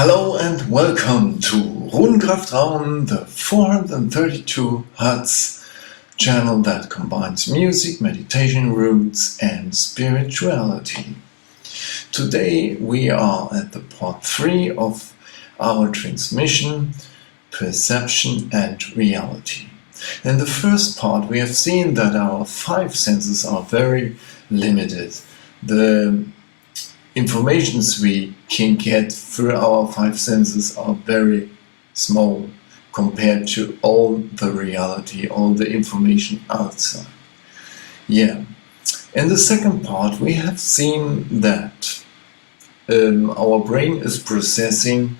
Hello and welcome to Runenkraftraum, the 432 Hz channel that combines music, meditation, roots and spirituality. Today we are at the part 3 of our transmission, Perception and Reality. In the first part we have seen that our 5 senses are very limited. The informations we can get through our 5 senses are very small compared to all the reality, all the information outside. In the second part we have seen that our brain is processing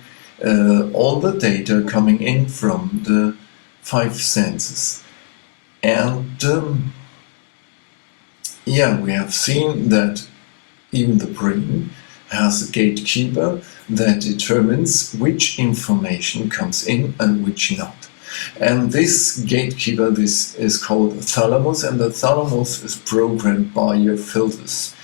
all the data coming in from the 5 senses. And we have seen that even the brain has a gatekeeper that determines which information comes in and which not. And this gatekeeper, this is called the thalamus, and the thalamus is programmed by your filters.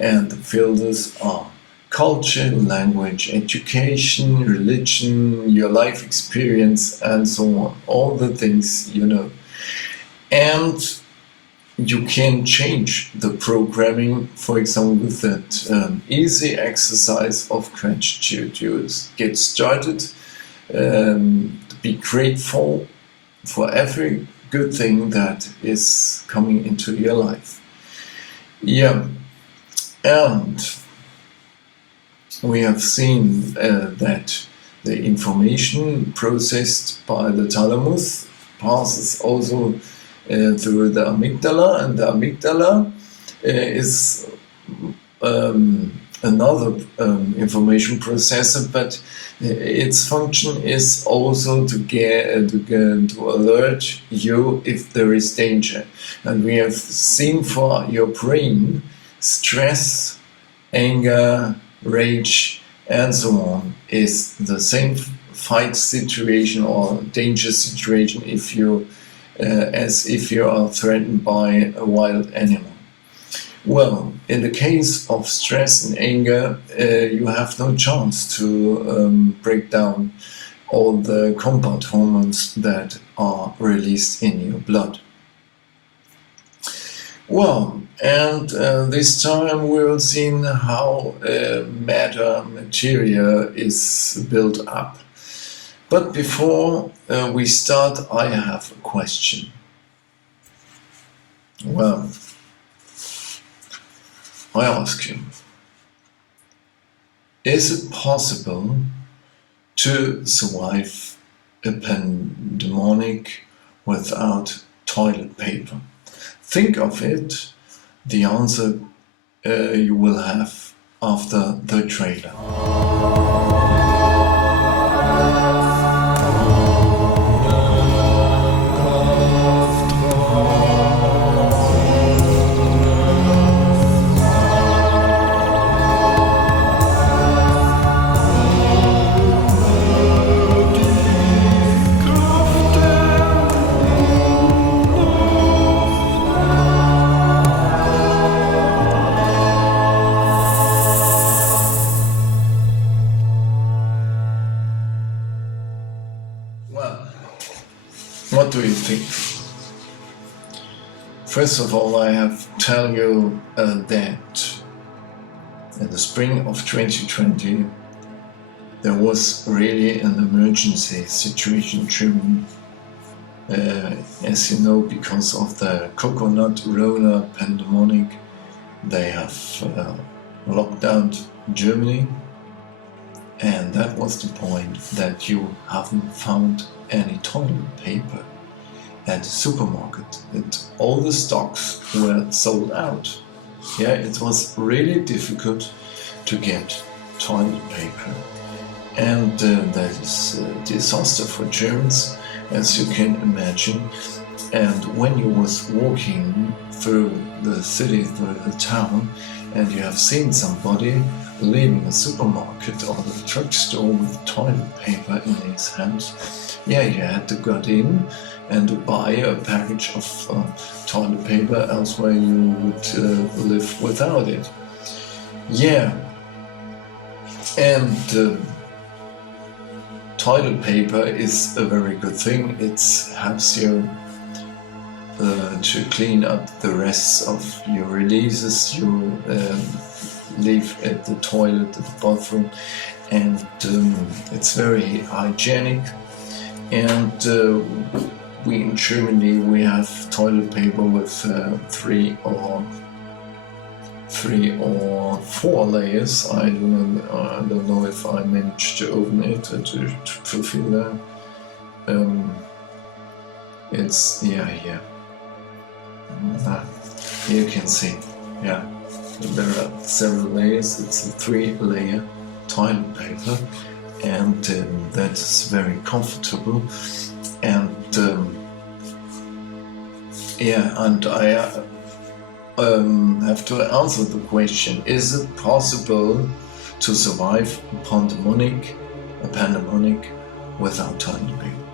And the filters are culture, language, education, religion, your life experience, and so on. All the things you know. And you can change the programming, for example, with that easy exercise of gratitude. You get started, be grateful for every good thing that is coming into your life. And we have seen that the information processed by the thalamus passes also through the amygdala, and the amygdala is another information processor, but its function is also to alert you if there is danger. And we have seen for your brain, stress, anger, rage and so on is the same fight situation or danger situation if you as if you are threatened by a wild animal. Well, in the case of stress and anger, you have no chance to break down all the compound hormones that are released in your blood. Well, and this time we'll see how materia is built up. But before we start, I have a question. Well, I ask you, is it possible to survive a pandemonic without toilet paper? Think of it, the answer you will have after the trailer. What do you think? First of all, I have to tell you that in the spring of 2020 there was really an emergency situation in Germany. As you know, because of the coconut roller pandemonic, they have locked down Germany, and that was the point that you haven't found any toilet paper at the supermarket, and all the stocks were sold out. It was really difficult to get toilet paper, and that is a disaster for Germans, as you can imagine. And when you was walking through the city, through the town, and you have seen somebody leaving a supermarket or the drugstore with toilet paper in his hands, you had to go in and to buy a package of toilet paper, elsewhere you would live without it. And toilet paper is a very good thing. It helps you to clean up the rest of your releases you leave at the toilet, at the bathroom, and it's very hygienic. And we in Germany, we have toilet paper with 3 or 4 layers. I don't know if I managed to open it to fulfill that. It's here. You can see, there are several layers. It's a 3-layer toilet paper, and that is very comfortable. And and I have to answer the question: is it possible to survive a pandemonic without toilet paper?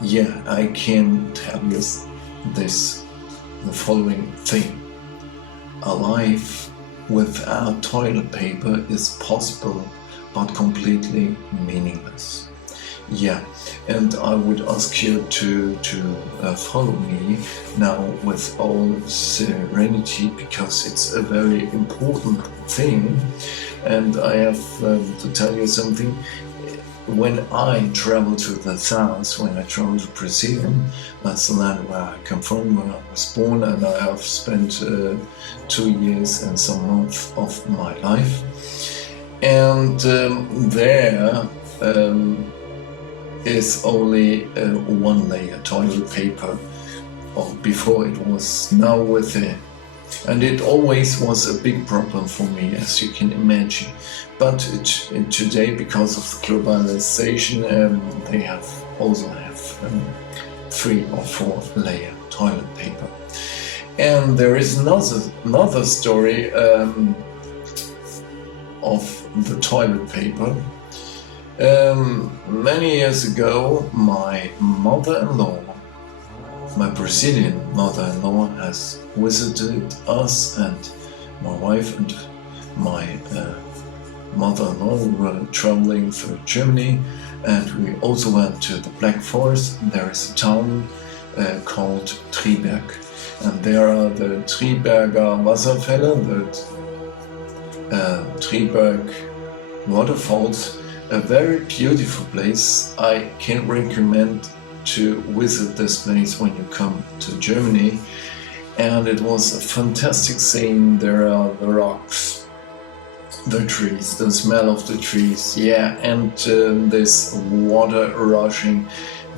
Yeah, I can tell you the following thing. A life without toilet paper is possible, but completely meaningless. Yeah, and I would ask you to follow me now with all serenity, because it's a very important thing. And I have to tell you something. When I travel to the south, when I travel to Brazil, that's the land where I come from, where I was born, and I have spent 2 years and some months of my life. And there is only 1-layer toilet paper, or before it was, now with it. And it always was a big problem for me, as you can imagine. But today, because of the globalization, they also have 3 or 4-layer toilet paper. And there is another story of the toilet paper. Many years ago, my mother-in-law, my Brazilian mother-in-law, has visited us, and my wife and my mother-in-law were traveling through Germany, and we also went to the Black Forest. There is a town called Triberg, and there are the Triberger Wasserfälle, the Triberg waterfalls. A very beautiful place. I can recommend to visit this place when you come to Germany. And it was a fantastic scene. There are the rocks, the trees, the smell of the trees, and this water rushing.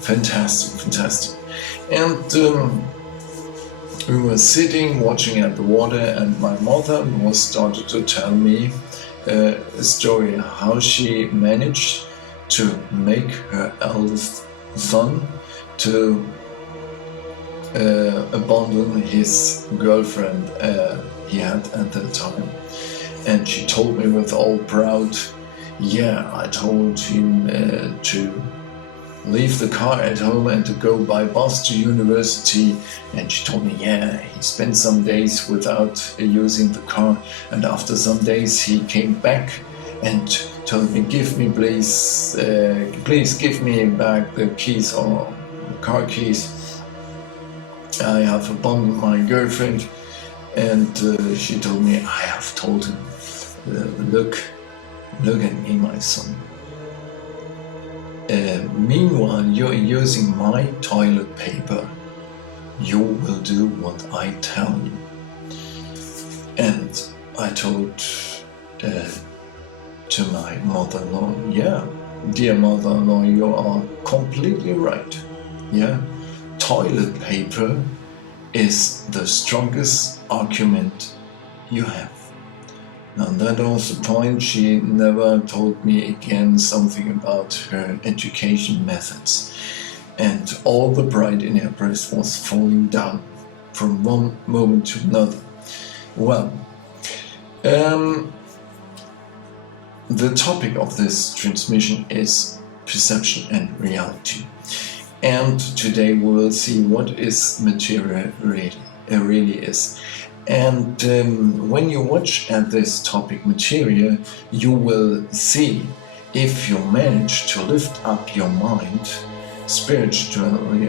Fantastic. And we were sitting, watching at the water, and my mother was started to tell me a story how she managed to make her eldest son to abandon his girlfriend he had at that time. And she told me with all proud, I told him to leave the car at home and to go by bus to university. And she told me, he spent some days without using the car, and after some days he came back and told me, please give me back the keys, or the car keys. I have abandoned my girlfriend. And she told me, I have told him, look at me, my son. Meanwhile, you're using my toilet paper. You will do what I tell you. And I told to my mother-in-law, dear mother-in-law, you are completely right. Toilet paper is the strongest argument you have. And that was the point. She never told me again something about her education methods. And all the pride in her breast was falling down from one moment to another. Well, the topic of this transmission is perception and reality. And today we will see what is material really is. And when you watch at this topic material, you will see if you manage to lift up your mind spiritually,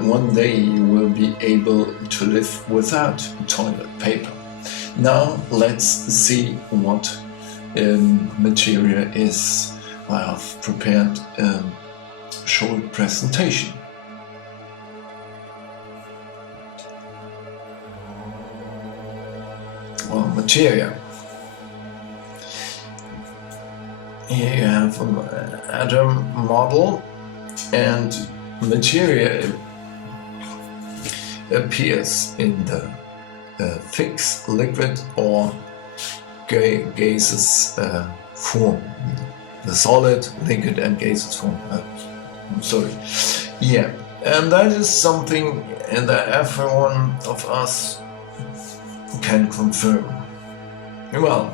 one day you will be able to live without toilet paper. Now let's see what material is. I have prepared a short presentation. Well, material. Here you have an atom model, and material appears in the fixed, liquid or gaseous form. The solid, liquid and gaseous form. And that is something that everyone of us can confirm. Well,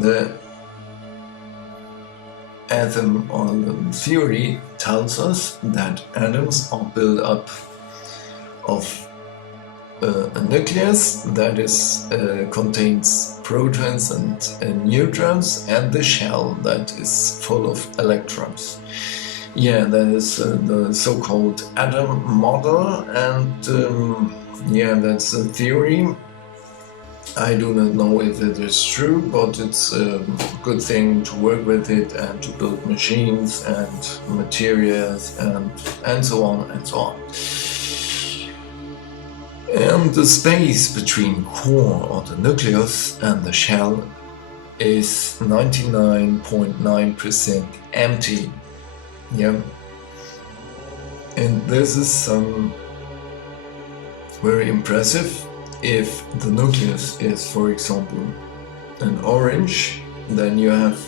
the atom or the theory tells us that atoms are built up of a nucleus that contains protons and neutrons, and the shell that is full of electrons. That is the so-called atom model, and that's a theory. I do not know if it is true, but it's a good thing to work with it and to build machines and materials and so on and so on. And the space between core or the nucleus and the shell is 99.9% empty. And this is very impressive. If the nucleus is, for example, an orange, then you have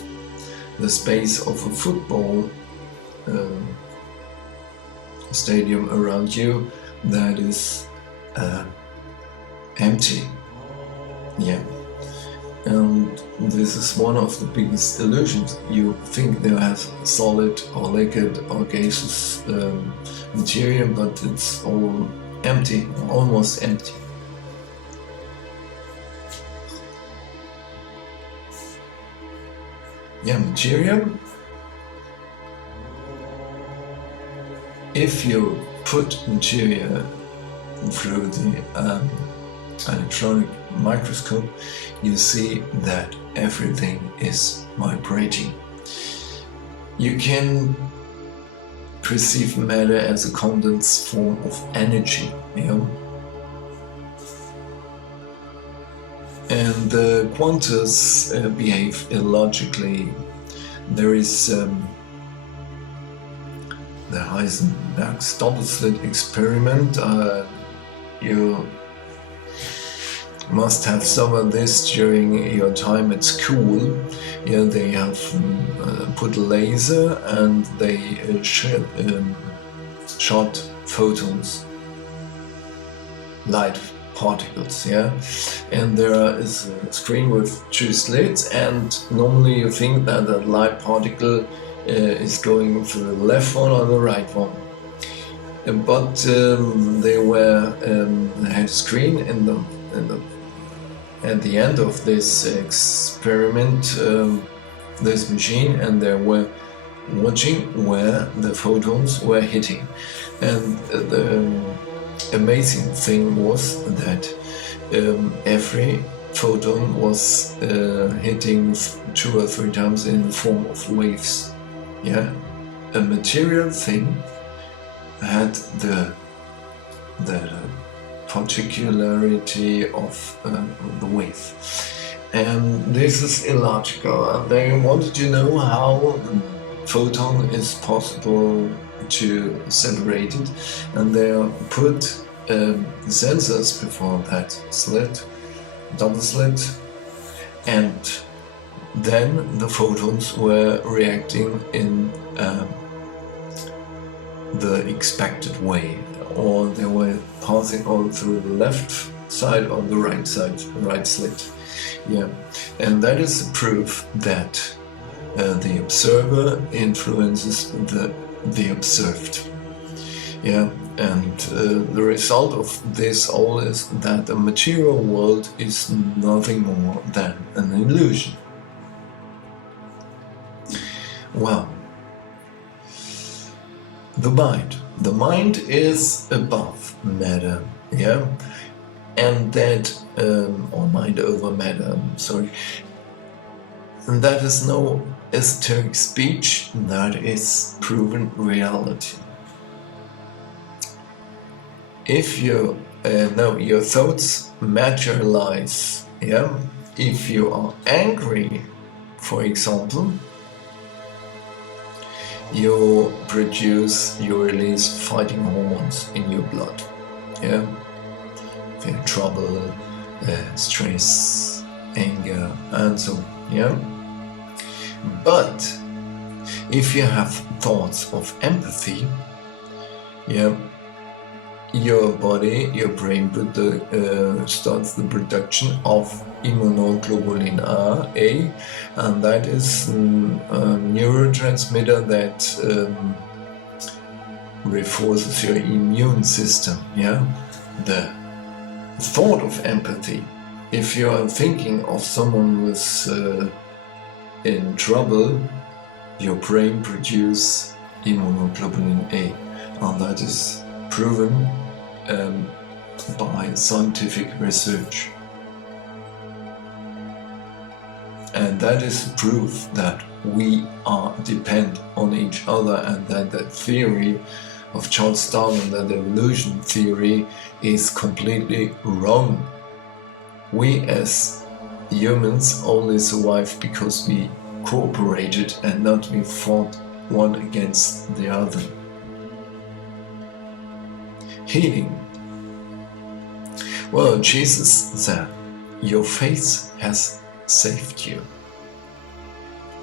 the space of a football stadium around you that is empty. And this is one of the biggest illusions. You think there has solid or liquid or gaseous material, but it's all empty, almost empty. Material. If you put material through the electronic microscope, you see that everything is vibrating. You can perceive matter as a condensed form of energy, and the quantas behave illogically. There is the Heisenberg's double slit experiment. You must have some of this during your time at school. They have put a laser and they shot photons, light particles, and there is a screen with two slits, and normally you think that the light particle is going for the left one or the right one. But they had a screen at the end of this experiment, this machine, and they were watching where the photons were hitting. And the amazing thing was that every photon was hitting 2 or 3 times in the form of waves. A material thing had the particularity of the wave, and this is illogical. They wanted to know how the photon is possible to separate it, and they put sensors before that slit, double slit, and then the photons were reacting in the expected way, or they were passing on through the left side or the right side, right slit. And that is a proof that the observer influences the observed. And the result of this all is that the material world is nothing more than an illusion. Well, the mind is above matter, yeah, and that or mind over matter, sorry, and that is no esoteric speech, that is proven reality. If you know your thoughts materialize, yeah, if you are angry, for example, you release fighting hormones in your blood, yeah, fear, trouble, stress, anger, and so on, yeah. But if you have thoughts of empathy, yeah, your body, your brain starts the production of immunoglobulin A, and that is a neurotransmitter that reinforces your immune system. Yeah, the thought of empathy. If you are thinking of someone who's in trouble, your brain produces immunoglobulin A, and that is proven by scientific research. And that is proof that we are dependent on each other, and that theory of Charles Darwin, that evolution theory, is completely wrong. We as humans only survive because we cooperated and not we fought one against the other. Healing. Well, Jesus said, your faith has saved you.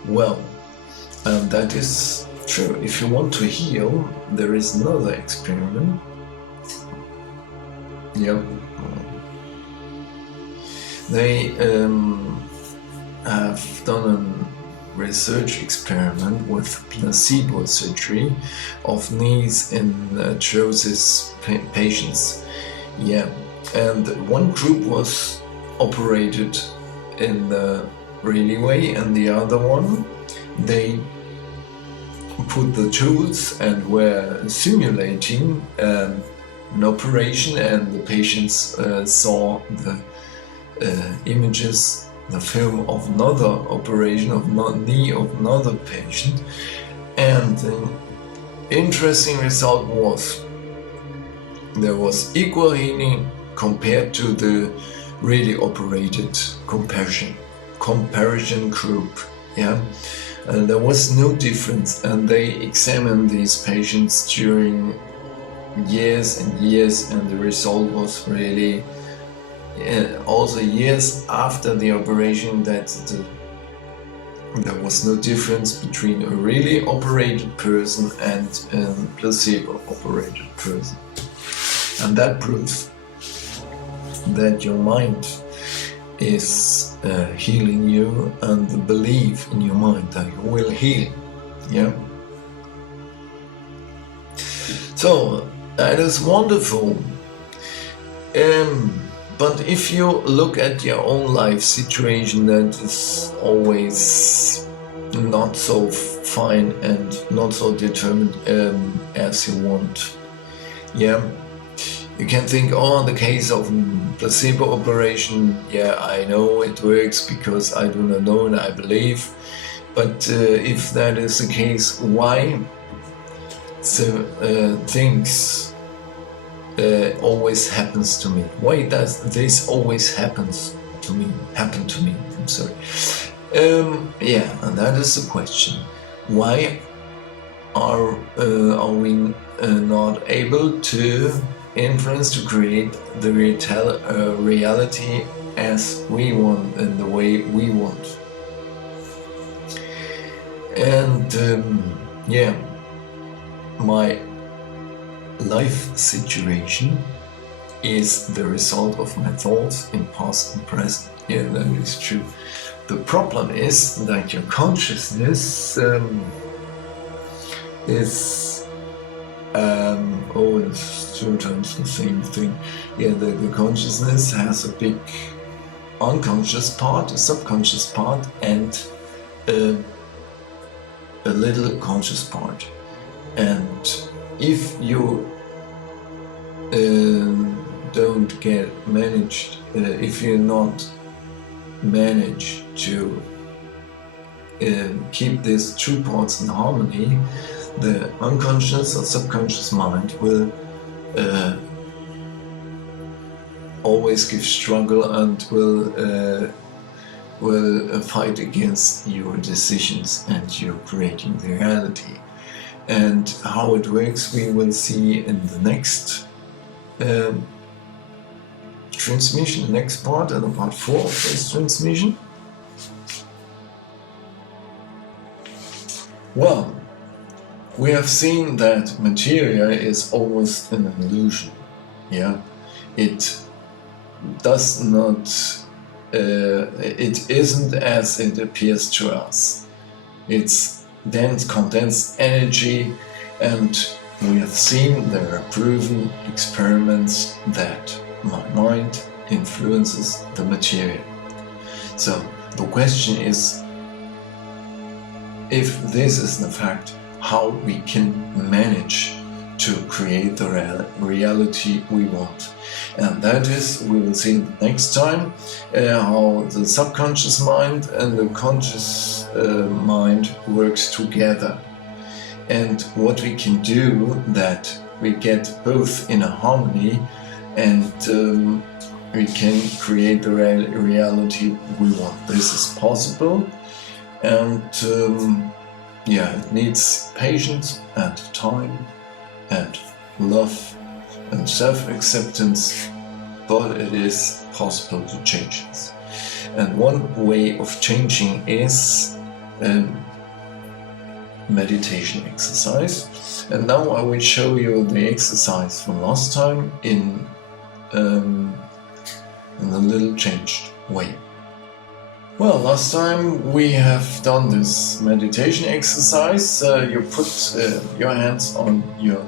Well, and that is true. If you want to heal, there is another experiment. Yeah. They have done a research experiment with placebo surgery of knees in arthrosis patients. Yeah, and one group was operated in the really way, and the other one, they put the tools and were simulating an operation, and the patients saw the images, the film of another operation of knee of another patient, and the interesting result was there was equal healing compared to the really operated comparison group, yeah, and there was no difference, and they examined these patients during years and years, and the result was really also years after the operation that there was no difference between a really operated person and a placebo operated person. And that proves that your mind is healing you, and the belief in your mind that you will heal. Yeah. So that is wonderful. But if you look at your own life situation, that is always not so fine and not so determined as you want. Yeah, you can think, oh, in the case of placebo operation, yeah, I know it works because I do not know and I believe. But if that is the case, why things always happens to me? Why does this always happen to me? I'm sorry. Yeah, and that is the question. Why are we not able to influence, to create the reality as we want and the way we want? And yeah, my life situation is the result of my thoughts in past and present. Yeah, that is true. The problem is that your consciousness is it's two times the same thing. Yeah, the consciousness has a big unconscious part, a subconscious part, and a a little conscious part. And if you don't get managed, if you not manage to keep these two parts in harmony, the unconscious or subconscious mind will always give struggle and will fight against your decisions and your creating the reality. And how it works we will see in the next transmission, next part, and part 4 of this transmission. Well, we have seen that materia is almost an illusion. Yeah, it does not. It isn't as it appears to us. It's dense, condensed energy, and we have seen there are proven experiments that my mind influences the material. So the question is, if this is the fact, how we can manage to create the reality we want. And that is, we will see next time, how the subconscious mind and the conscious mind works together. And what we can do that we get both in a harmony and we can create the reality we want. This is possible, and yeah, it needs patience and time and love and self-acceptance, but it is possible to change this. And one way of changing is meditation exercise. And now I will show you the exercise from last time in a little changed way. Well, last time we have done this meditation exercise. You put your hands on your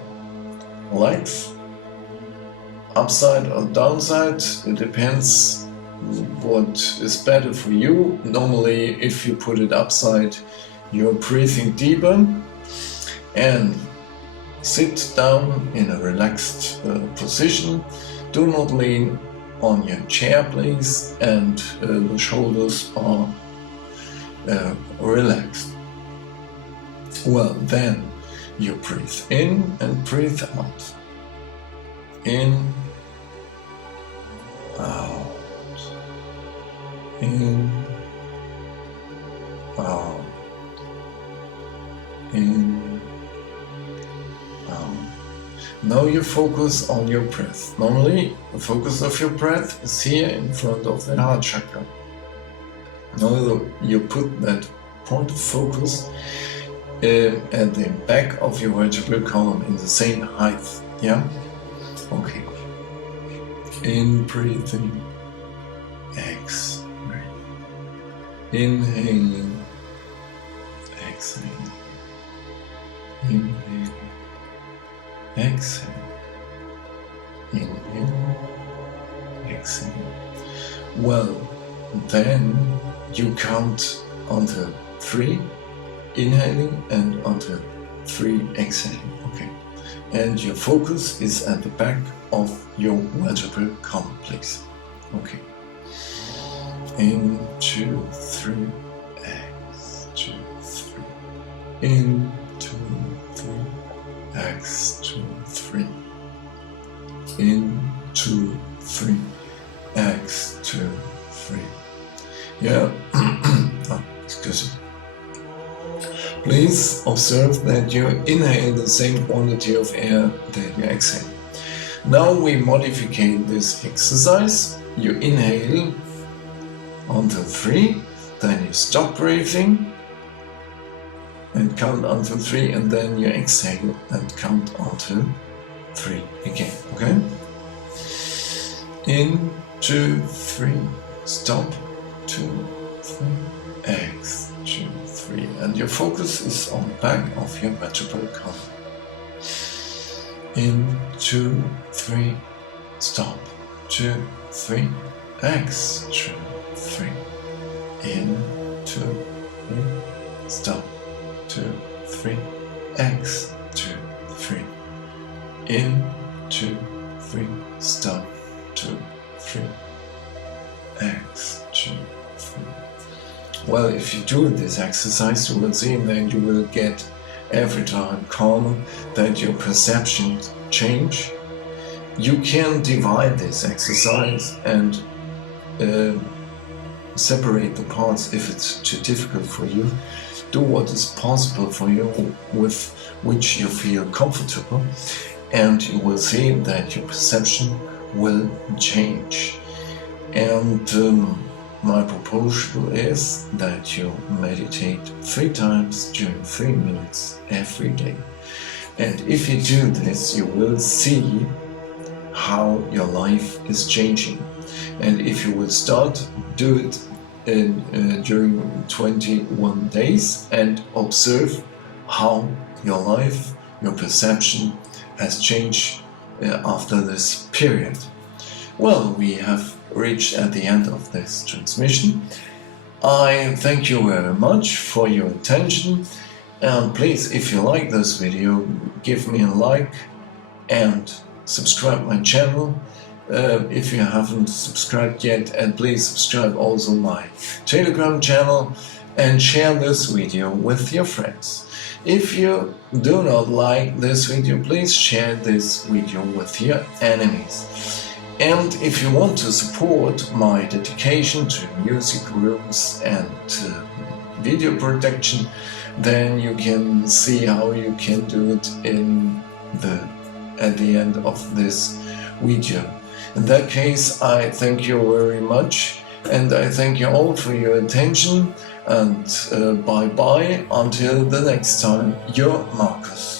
legs, upside or downside. It depends what is better for you. Normally, if you put it upside, you're breathing deeper, and sit down in a relaxed position. Do not lean on your chair, please, and the shoulders are relaxed. Well, then you breathe in and breathe out. In, out, in, out, in, out. Now you focus on your breath. Normally, the focus of your breath is here in front of the heart chakra. Now you put that point of focus at the back of your vertebral column in the same height. Yeah? Okay. In breathing, exhale. Inhaling, exhaling. Inhale, exhale. Inhale, exhale. Well, then you count until 3 inhaling and until 3 exhaling. Okay. And your focus is at the back of your vertebral column, please. Okay. In, 2, 3, X, 2, 3. In, 2, 3, X, 2, 3. In, 2, 3, X, 2, 3. Yeah. Oh, excuse me. Please observe that you inhale the same quantity of air that you exhale. Now we modify this exercise. You inhale until 3, then you stop breathing and count until 3, and then you exhale and count until 3 again. Okay? In, 2, 3, stop, 2, 3, X, 2, 3, and your focus is on the back of your vertebral column. In, 2, 3, stop, 2, 3, X, 2, 3. In, 2, 3, stop, 2, 3, X, 2, 3, in, 2, 3, stop, 2, 3, X, 2, 3. Well, if you do this exercise, you will see that you will get every time calmer, that your perceptions change. You can divide this exercise and separate the parts if it's too difficult for you. Do what is possible for you with which you feel comfortable, and you will see that your perception will change. And my proposal is that you meditate 3 times during 3 minutes every day. And if you do this, you will see how your life is changing. And if you will start do it during 21 days and observe how your life, your perception has changed after this period. Well, we have reached at the end of this transmission. I thank you very much for your attention, and please, if you like this video, give me a like and subscribe my channel if you haven't subscribed yet, and please subscribe also my Telegram channel and share this video with your friends. If you do not like this video, please share this video with your enemies. And if you want to support my dedication to music rooms and video production, then you can see how you can do it at the end of this video. In that case, I thank you very much, and I thank you all for your attention, and bye bye until the next time. Your Markus.